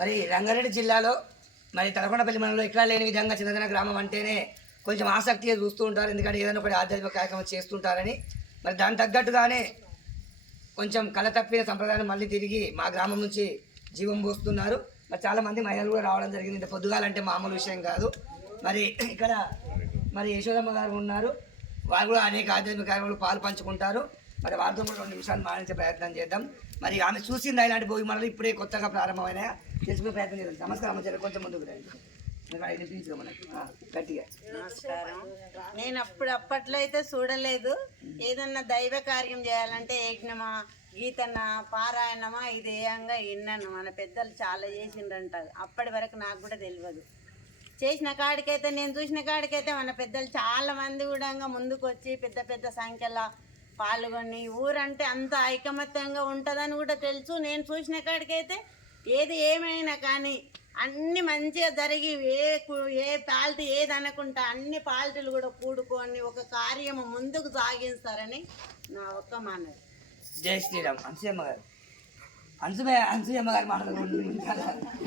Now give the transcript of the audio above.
మరి రంగారెడ్డి జిల్లాలో మరి తలకొండపల్లి మండలంలో ఇక్కడ లేని విధంగా చిన్నదన గ్రామం అంటేనే కొంచెం ఆసక్తిగా చూస్తూ ఉంటారు. ఎందుకంటే ఏదైనా ఒకటి ఆధ్యాత్మిక కార్యక్రమం చేస్తుంటారని. మరి దానికి తగ్గట్టుగానే కొంచెం కళ తప్పిన సంప్రదాయాన్ని మళ్ళీ తిరిగి మా గ్రామం నుంచి జీవం పోస్తున్నారు. మరి చాలామంది మహిళలు కూడా రావడం జరిగింది. ఇంత పొద్దుగాలంటే మామూలు విషయం కాదు. మరి ఇక్కడ మరి యశోదమ్మ గారు ఉన్నారు. వారు కూడా అనేక ఆధ్యాత్మిక కార్యక్రమాలు పాలు పంచుకుంటారు. మరి వారితో కూడా రెండు నిమిషాలు మానించే ప్రయత్నం చేద్దాం. మరి ఆమె చూసింది ఇలాంటి భోగి మనలు ఇప్పుడే కొత్తగా ప్రారంభమైన తెలుసుకునే ప్రయత్నం చేద్దాం. నమస్కారం అమ్మ కొంచెం ముందుకు రండి. నమస్కారం. నేను అప్పుడు అప్పట్లో అయితే చూడలేదు. ఏదన్నా దైవ కార్యం చేయాలంటే యజ్ఞమా గీతన పారాయణమా ఇది ఏయంగా విన్నాను మన పెద్దలు చాలా చేసిండ్రంట. అప్పటి వరకు నాకు కూడా తెలియదు. చేసిన కాడికైతే నేను చూసిన కాడికైతే మన పెద్దలు చాలా మంది కూడా ముందుకు వచ్చి పెద్ద పెద్ద సంఖ్యలో పాల్గొని ఊరంటే అంత ఐకమత్యంగా ఉంటుందని కూడా తెలుసు. నేను చూసిన కాడికైతే ఏది ఏమైనా కానీ అన్ని మంచిగా జరిగి ఏ ఏ పాలిటీ ఏది అనకుండా అన్ని పాలిటీలు కూడా కూడుకొని ఒక కార్యము ముందుకు సాగిస్తారని నా ఒక్క మాన జై శ్రీరామ్. అంశయమ్మ గారు. అంశమే అంశయమ్మ గారు మాట్లాడుకుంటున్నారు